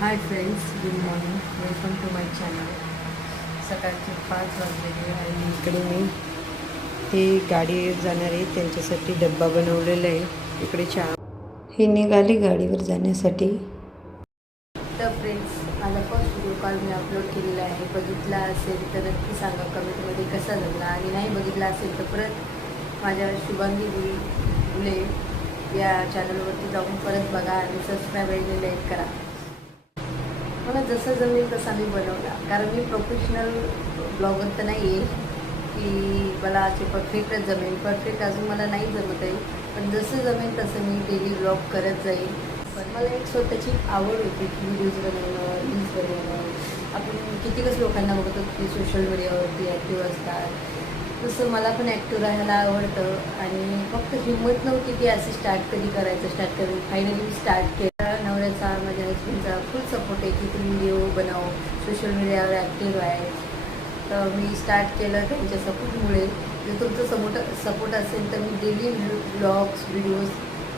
High friends, good morning. Welcome to my channel. सकाळचे 5 वाजलेले आणि इकडे मी हे गाडी जाणार आहे त्यांच्यासाठी डब्बा बनवलेला आहे. इकडे चहा ही निघाली गाडीवर जाण्यासाठी. तर फ्रेंड्स, माझा फर्स्ट व्हिडिओ कॉल मी अपलोड केलेला आहे. बघितला असेल तर नक्की सांगा कमेंटमध्ये कसा झाला, आणि नाही बघितला असेल तर परत माझ्या शुभांगी बुले या चॅनलवरती जाऊन परत बघा आणि सबस्क्राईब आणि लाईक करा. मला जसं जमेल तसा मी बनवला, कारण मी प्रोफेशनल ब्लॉगर तर नाही आहे की मला असे परफेक्टच जमेल. परफेक्ट अजून मला नाही जमत आहे, पण जसं जमेल तसं मी डेली ब्लॉग करत जाईल. पण मला एक स्वतःची आवड होती की व्हिडिओज बनवणं, रील्स बनवणं. आपण कितीकच लोकांना बघतो की सोशल मीडियावरती ॲक्टिव्ह असतात, तसं मला पण ॲक्टिव्ह राहायला आवडतं. आणि फक्त हिंमत नव्हती की असं स्टार्ट करून फायनली मी स्टार्ट केलं. नवऱ्याचा, माझ्या हजबंडचा फुल सपोर्ट आहे की तुम्ही व्हिडिओ बनव, सोशल मीडियावर ॲक्टिव्ह आहे. तर मी स्टार्ट केलं त्यांच्या सपोर्टमुळे. जर तुमचं सपोर्ट असेल तर मी डेली ब्लॉग्स, व्हिडिओज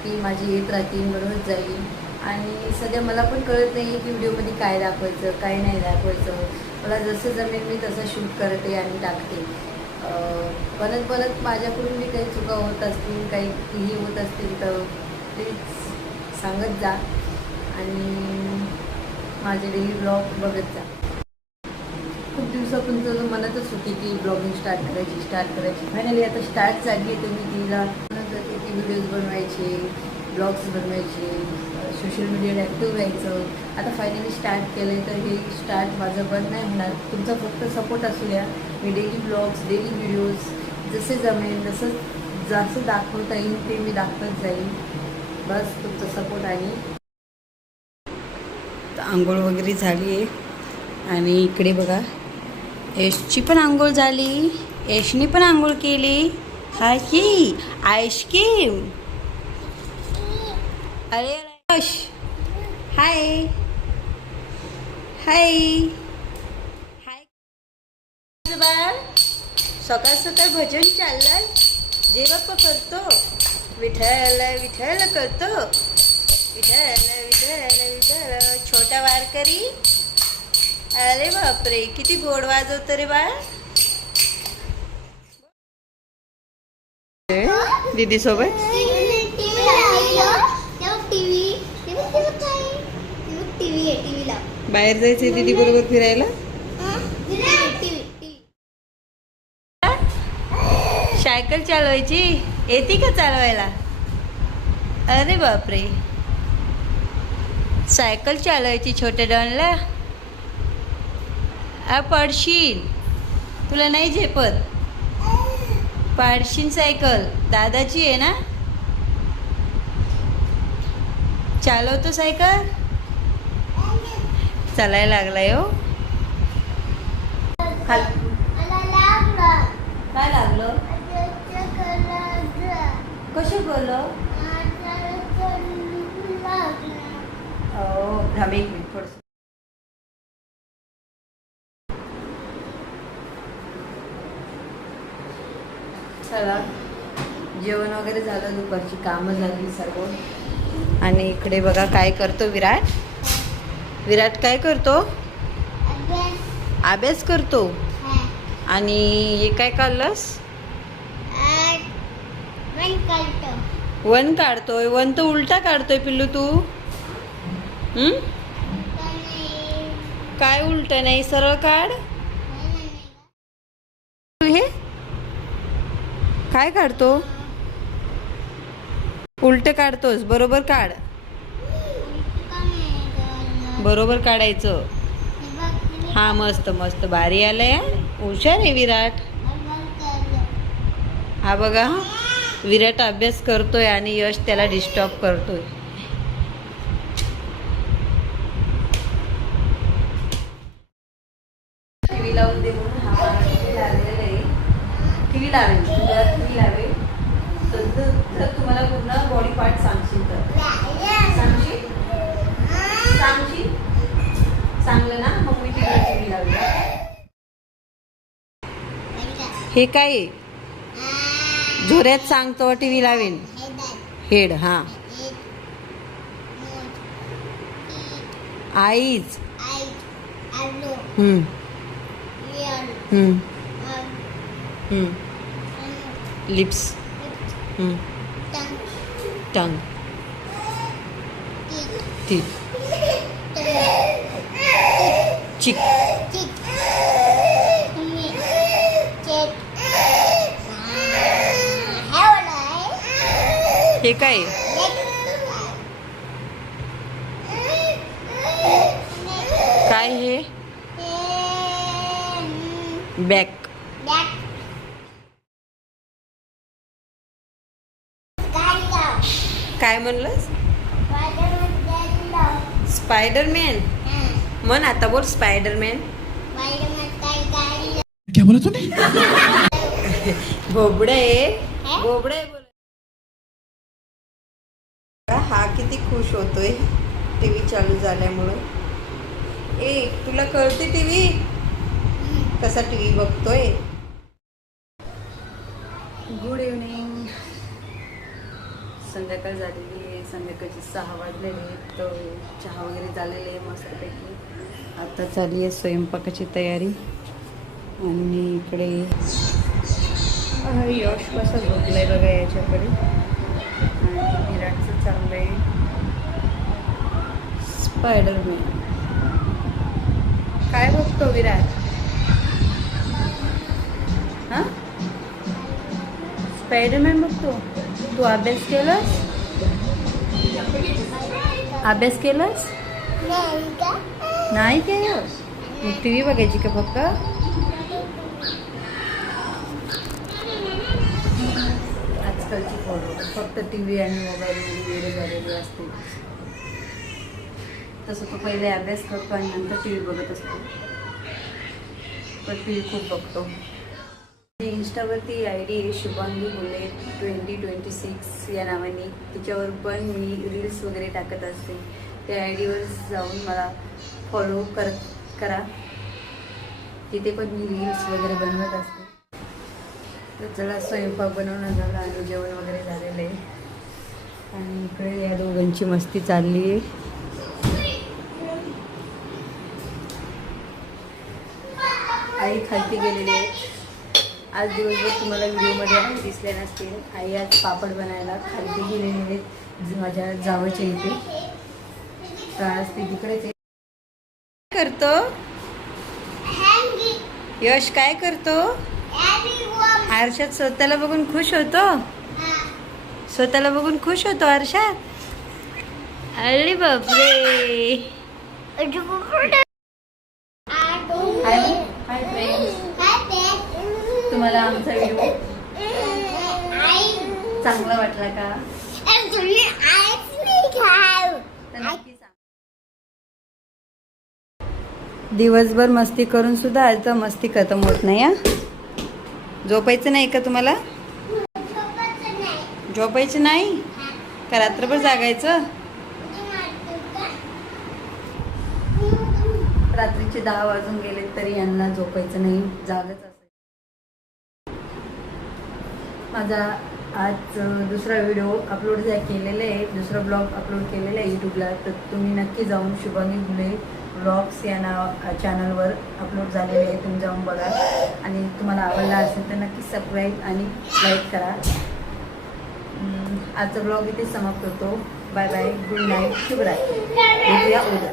ती माझी येत राहतील, बनवत जाईल. आणि सध्या मला पण कळत नाही की व्हिडिओमध्ये काय दाखवायचं, काय नाही दाखवायचं. मला जसं जमेल मी तसं शूट करते आणि टाकते. बनत माझ्याकडून मी काही चुका होत असतील, काही होत असतील तर प्लीज सांगत जा आणि माझे डेली ब्लॉग बघत जा. खूप दिवसापासून मनातच होती की ब्लॉगिंग स्टार्ट करायची. फायनली आता स्टार्ट झाली आहे. तर मी तिला म्हणत होते की व्हिडिओज बनवायचे, ब्लॉग्स बनवायचे, सोशल मीडियावर ॲक्टिव्ह राहायचं. आता फायनली स्टार्ट केलं आहे, तर हे स्टार्ट माझं बंद नाही होणार. तुमचा फक्त सपोर्ट असू द्या. मी डेली ब्लॉग्स, डेली व्हिडिओज जसे जमेल जसं दाखवता येईल ते मी दाखवत जाईल. बस तुमचा सपोर्ट. आणि आंघोळ वगैरे झाली आहे आणि इकडे बघा यशची पण आंघोळ झाली, यशनी पण आंघोळ केली. हा की आईस्क्रीम. अरे यश, हाय हाय हाय. बाळ सकाळ सकाळ भजन चाललंय, जे बाप्पा करतो विठ्ठल विठ्ठल करतो, विठ्ठल विठ्ठल विठ्ठल छोटा वारकरी. अरे बापरे, किती गोड वाजवतो रे बाळ. दीदी सोबत बाहेर जायचंय दीदी बरोबर फिरायला. सायकल चालवायची येते का चालवायला? अरे बापरे, सायकल चालवायची छोट्या डॉनला. पडशील, तुला नाही झेपत. पाडशील सायकल, दादाची आहे ना. चालवतो सायकल, चालायला लागलाय हो. काय लागलं? कसं बोललो? थांब एक मिनिट थोडंसं. चला, जेवण वगैरे झालं, दुपारची कामं झाली सर्व. आणि इकडे बघा काय करतो विराट. विराट काय करतो? अभ्यास करतो. आणि हे काय काढलंस? वन काढतोय. वन तर उलटा काढतोय पिल्लू तू. काय उलट नाही, सरळ काढ. हे काय काढतो? उलट काढतोस, बरोबर काढ. बरोबर काढायचं. हा मस्त मस्त, भारी आलंय. हुशार आहे विराट. हा बघा, विराट अभ्यास करतोय आणि यश त्याला डिस्टर्ब करतोय. टीव्ही लावून दे म्हणून हा टीव्ही लावलेला आहे. टीव्ही लावेल, टीव्ही लावेल. तर जर तुम्हाला पूर्ण बॉडी पार्ट सांगशील तर सांगशील चांगलं ना, मग मी टीव्ही लावेल. हे काय आहे? जोरात सांगतो टीव्ही लावेल. हेड. हां आईज. लिप्स. टंग. टीथ. चिक. हे काय? काय हे? बॅक. काय म्हणलंस? स्पायडरमॅन. म्हण आता, बोल स्पायडरमॅन. क्या बोला तूने? बोबडे बोबडे बोल. हा किती खुश होतोय टीव्ही चालू झाल्यामुळं. ए तुला कळते टीव्ही कसा टीव्ही बघतोय? Good evening. संध्याकाळ झालेली आहे, संध्याकाळचे 6 वाजलेले आहेत. तर चहा वगैरे झालेले आहे मस्तपैकी. आता चालली आहे स्वयंपाकाची तयारी. आणि इकडे यश कसा झोपलाय बघा याच्याकडे. आणि विराटचं चाललंय स्पायडरमॅन. काय बघतो विराट? हां, स्पायडरमॅन बघतो. तू अभ्यास केलास? अभ्यास केलास नाही केलं? मग टी व्ही बघायची का फक्त? आजकालची फोटो फक्त टी व्ही आणि मोबाईलमध्ये वेळ झालेली असते. तसं तो पहिले अभ्यास करतो आणि नंतर टी व्ही बघत असतो. पण टी व्ही खूप बघतो. इंस्टावरती ID आहे शुभांगी बुलेट 2026 या नावाने. तिच्यावर पण मी रील्स वगैरे टाकत असते. त्या ID वर जाऊन मला फॉलो करा. तिथे पण मी रील्स वगैरे बनवत असते. तर चला, स्वयंपाक बनवणं झालं आणि जेवण वगैरे झालेलं आहे. आणि इकडे या दोघांची मस्ती चालली आहे. आई खालती गेलेली आहे. आज दिवसभर तुम्हाला व्हिडिओमध्ये आई दिसले नसतील. आई आज पापड बनायला खालती गेलेली आहेत माझ्या जावच्या इथे. तर आज ती तिकडेच आहे. काय करतो यश? काय करतो? आरशात स्वतःला बघून खुश होतो. स्वतःला बघून खुश होतो आरशात. अरे बापरे. हाय फ्रेंड्स, तुम्हाला आमचा व्हिडिओ चांगला वाटला का? नक्की सांग. दिवसभर मस्ती करून सुद्धा आज तर मस्ती खतम होत नाही. झोपायचं नाही का तुम्हाला? झोपायचं नाही का? रात्रभर जागायचं? रात्रीचे 10 वाजून गेले तरी यांना झोपायचं नाही, जागच असेल. माझा आज दुसरा व्हिडिओ अपलोड केलेला आहे, दुसरा ब्लॉग अपलोड केलेला आहे यूट्यूबला. तर तुम्ही नक्की जाऊन शुभांगी बुले ब्लॉग्स या चॅनलवर अपलोड झालेले आहे. तुम्ही जाऊन बघा. आणि तुम्हाला आवडला असेल तर नक्की सबस्क्राईब आणि लाईक करा. आजचा ब्लॉग इथे समाप्त होतो. बाय बाय, गुड नाईट, शुभरात्री. भेटूया उद्या.